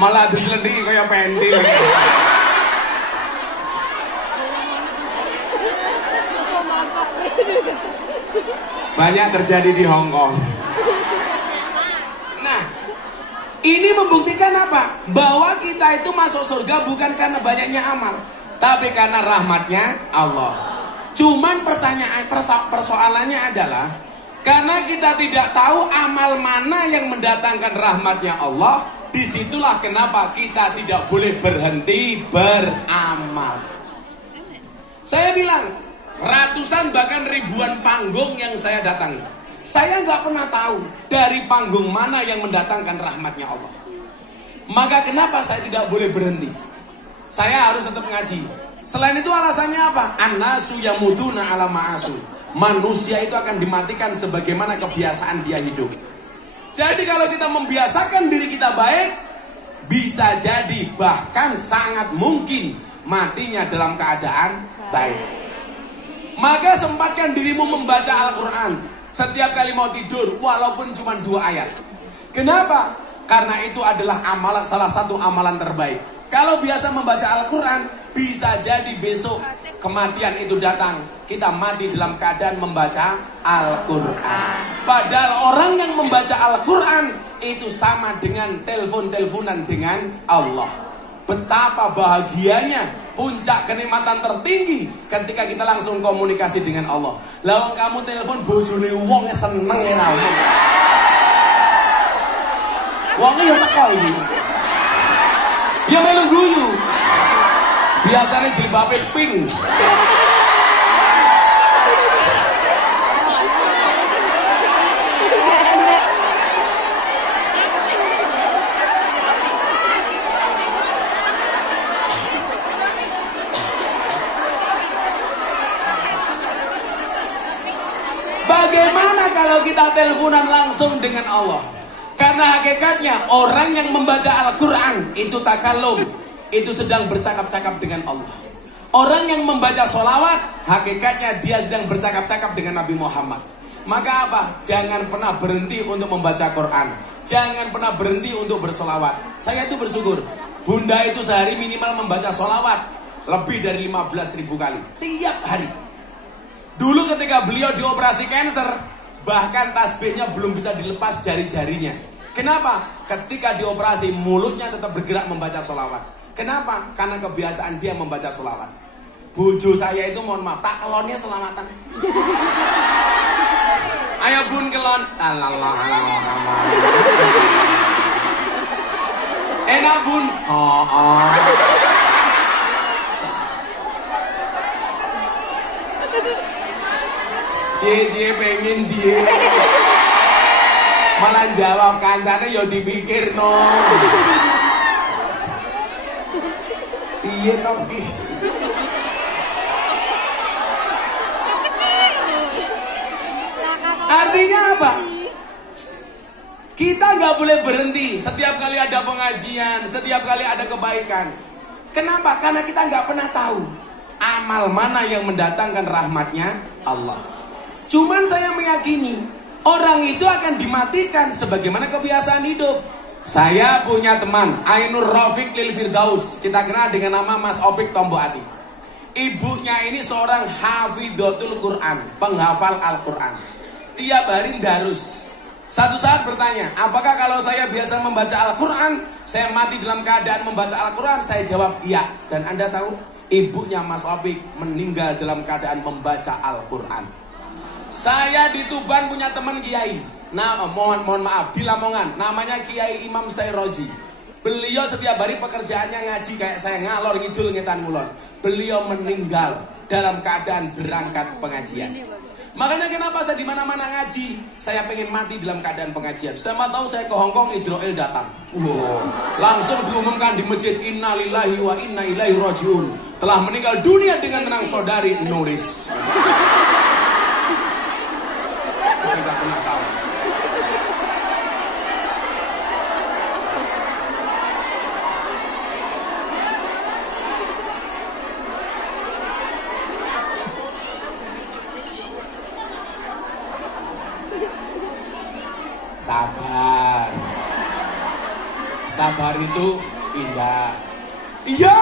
Malah diselendiki kayak pentil. Banyak terjadi di Hong Kong. Nah, ini membuktikan apa? Bahwa kita itu masuk surga bukan karena banyaknya amal, tapi karena rahmatnya Allah. Cuman persoalannya adalah karena kita tidak tahu amal mana yang mendatangkan rahmatnya Allah. Disitulah kenapa kita tidak boleh berhenti beramal. Saya bilang, ratusan bahkan ribuan panggung yang saya datangi, saya nggak pernah tahu dari panggung mana yang mendatangkan rahmatnya Allah. Maka kenapa saya tidak boleh berhenti? Saya harus tetap ngaji. Selain itu alasannya apa? An-nasu yamutuna ala ma'asu. Manusia itu akan dimatikan sebagaimana kebiasaan dia hidup. Jadi kalau kita membiasakan diri kita baik, bisa jadi bahkan sangat mungkin matinya dalam keadaan baik. Maka sempatkan dirimu membaca Al-Quran setiap kali mau tidur, walaupun cuma 2 ayat. Kenapa? Karena itu adalah amalan, salah satu amalan terbaik. Kalau biasa membaca Al-Quran, bisa jadi besok kematian itu datang, kita mati dalam keadaan membaca Al-Quran. Padahal orang yang membaca Al-Quran itu sama dengan telepon-teleponan dengan Allah. Betapa bahagianya, puncak kenikmatan tertinggi ketika kita langsung komunikasi dengan Allah. Lawang kamu telepon bojone wong seneng ya ramu. Wongnya ya teko iki. Dia melu guyu. Biasanya jilbabe pink. Bagaimana kalau kita teleponan langsung dengan Allah? Karena hakikatnya orang yang membaca Al-Quran itu takalum, itu sedang bercakap-cakap dengan Allah. Orang yang membaca sholawat, hakikatnya dia sedang bercakap-cakap dengan Nabi Muhammad. Maka apa? Jangan pernah berhenti untuk membaca Quran. Jangan pernah berhenti untuk bersolawat. Saya itu bersyukur, Bunda itu sehari minimal membaca sholawat lebih dari 15.000 kali tiap hari. Dulu ketika beliau dioperasi kanker, bahkan tasbihnya belum bisa dilepas jari-jarinya. Kenapa? Ketika dioperasi mulutnya tetap bergerak membaca sholawat. Kenapa? Karena kebiasaan dia membaca sholawat. Bojo saya itu mohon maaf, tak kelonnya selamatan. Ayo bun kelon. Enak bun. Cie pengen cie. Malah jawab kancane ya dipikir no. Iya tapi artinya apa? Kita nggak boleh berhenti setiap kali ada pengajian, setiap kali ada kebaikan. Kenapa? Karena kita nggak pernah tahu amal mana yang mendatangkan rahmatnya Allah. Cuman saya meyakini orang itu akan dimatikan sebagaimana kebiasaan hidup. Saya punya teman Ainur Rafiq Lil Firdaus, kita kenal dengan nama Mas Opik Tombo Ati. Ibunya ini seorang hafidhatul Quran, penghafal Al-Quran. Tiap hari darus. Satu saat bertanya, apakah kalau saya biasa membaca Al-Quran, saya mati dalam keadaan membaca Al-Quran? Saya jawab iya. Dan Anda tahu, ibunya Mas Opik meninggal dalam keadaan membaca Al-Quran. Saya di Tuban punya teman kiai. Nah, mohon maaf, di Lamongan, namanya Kiai Imam Sayrozi. Beliau setiap hari pekerjaannya ngaji kayak saya, ngalor ngidul ngetan ngulon. Beliau meninggal dalam keadaan berangkat pengajian. Makanya kenapa saya di mana-mana ngaji, saya pengen mati dalam keadaan pengajian. Saya mau tahu saya ke Hongkong, Israel datang. Wow. Langsung diumumkan di masjid, innalillahi wa inna ilaihi rajiun. Telah meninggal dunia dengan tenang saudari Nuris. Kita nggak pernah tahu. Sabar. sabar itu indah. Iya.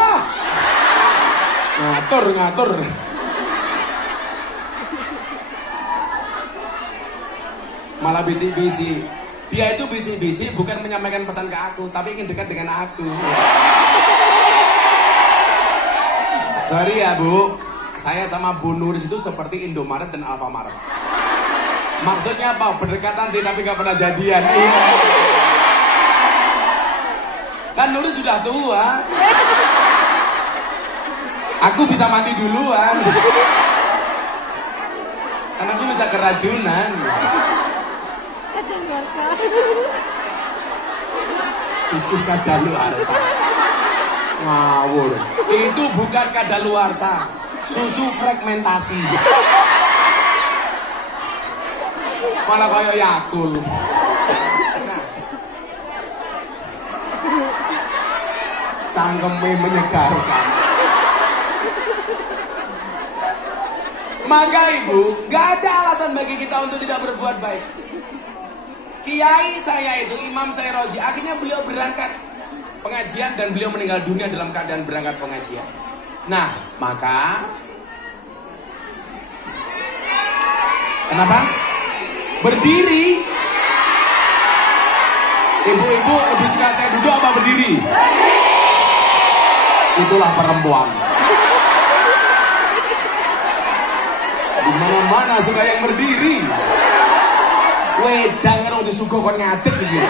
Ngatur. Malah bisik-bisik. Dia itu bisik-bisik bukan menyampaikan pesan ke aku, tapi ingin dekat dengan aku. Sorry ya Bu, saya sama Bu Nuris itu seperti Indomaret dan Alfamaret. Maksudnya apa? Berdekatan sih tapi gak pernah jadian. Iya. Kan Nuris sudah tua. Aku bisa mati duluan. Karena aku bisa keracunan. Susu kadaluarsa. Ngawur. Itu bukan kadaluarsa. Susu fragmentasi. Malah kayak Yakul. Nah. Cangkeme menyegarkan. Maka Ibu, gak ada alasan bagi kita untuk tidak berbuat baik. Kiai saya itu, Imam Sayrozi, akhirnya beliau berangkat pengajian dan beliau meninggal dunia dalam keadaan berangkat pengajian. Nah, maka kenapa? Berdiri. Ibu-ibu lebih suka saya duduk apa berdiri? Itulah perempuan. Di mana-mana suka yang berdiri. Wedang orang disuguh kon ngadeg gitu.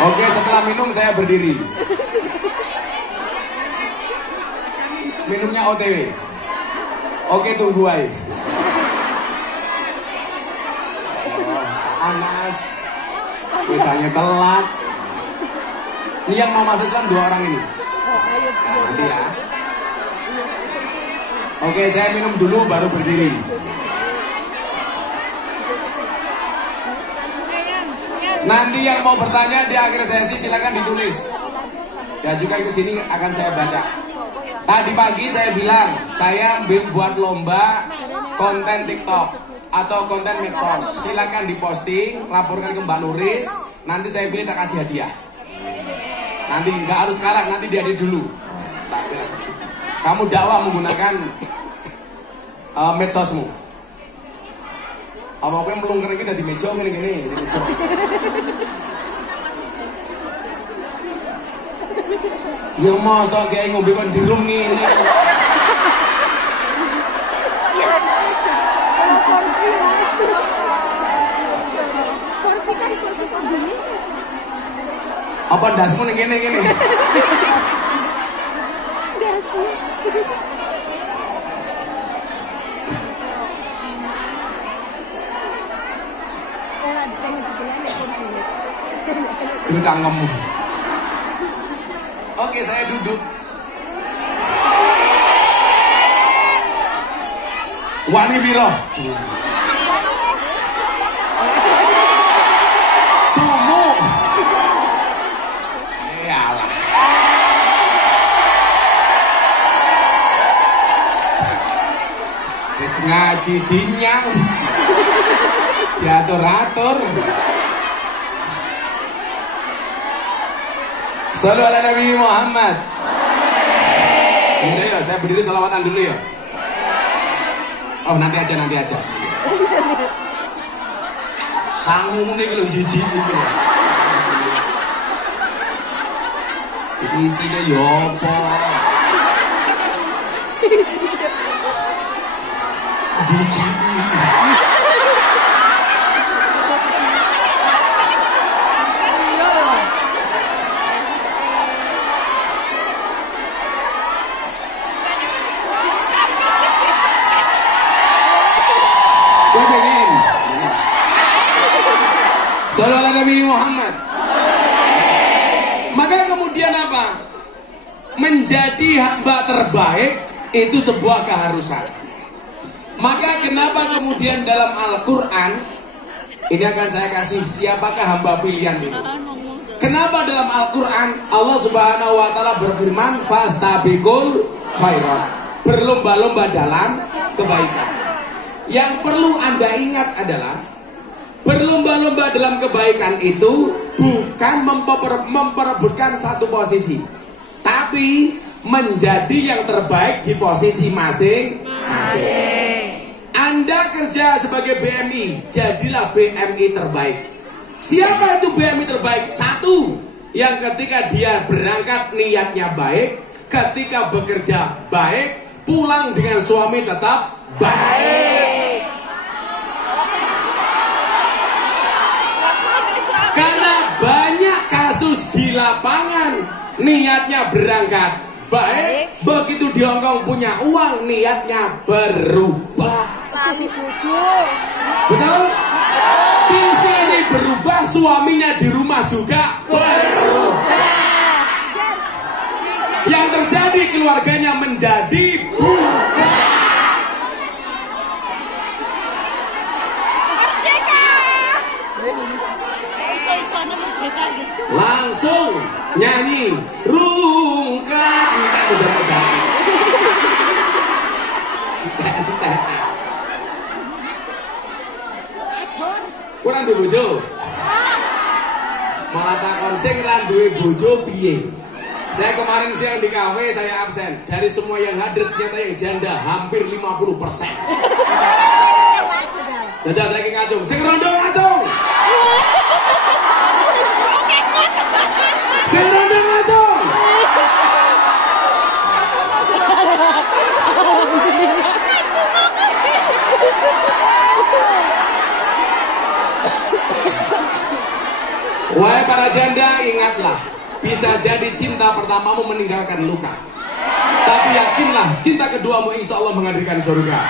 Oke, setelah minum saya berdiri. Minumnya OTW. Oke, tunggu aja. Anas, wedangnya telat. Ini yang mau masuk Islam 2 orang ini. Nanti ya. Oke, saya minum dulu baru berdiri. Nanti yang mau bertanya di akhir sesi silakan ditulis. Diajukan ke sini akan saya baca. Tadi pagi saya bilang saya buat lomba konten TikTok atau konten medsos. Silakan diposting, laporkan ke Mbak Nuris. Nanti saya pilih tak kasih hadiah. Nanti nggak harus sekarang, nanti diadil dulu. Kamu dakwah menggunakan medsosmu. Apa yang melungker iki dadi meja ngene-ngene, di meja. Ya mosok kayak ngombe kon jerum ngene. Apa ndasmu ning ngene-ngene? Kena cangkemmu. Oke, saya duduk. Wani biro. Sumu. Yalah. Wis ngaji dinyang. Diatur-atur. Sallu ala Nabi Muhammad. Udah ya, saya berdiri salawatan dulu ya. Oh, nanti aja. Sangu nih kalau jijik gitu. Ini isinya yopo. Jijik. Sallallahu alaihi Nabi Muhammad. Maka kemudian apa? Menjadi hamba terbaik itu sebuah keharusan. Maka kenapa kemudian dalam Al-Quran ini akan saya kasih siapakah hamba pilihan itu? Kenapa dalam Al-Quran Allah Subhanahu wa Ta'ala berfirman fastabiqul khairat, berlomba-lomba dalam kebaikan. Yang perlu Anda ingat adalah Berlomba-lomba dalam kebaikan itu bukan memperebutkan satu posisi, tapi menjadi yang terbaik di posisi masing-masing. Anda kerja sebagai BMI, jadilah BMI terbaik. Siapa itu BMI terbaik? Satu, yang ketika dia berangkat niatnya baik, ketika bekerja baik, pulang dengan suami tetap baik. Karena banyak kasus di lapangan, niatnya berangkat baik, begitu di Hongkong punya uang, niatnya berubah. Betul? Di sini berubah, suaminya di rumah juga berubah. Yang terjadi keluarganya menjadi bubar. Langsung nyanyi rungkat. Kurang di bojo. Malah takon sing ra duwe bojo piye. Saya kemarin siang di kafe, saya absen. Dari semua yang hadir ternyata yang janda hampir 50%. Jajal saya ngacung, sing rondo ngacung. Sing rondo ngacung. Wahai para janda, ingatlah, bisa jadi cinta pertamamu meninggalkan luka, tapi yakinlah cinta keduamu insya Allah menghadirkan surga.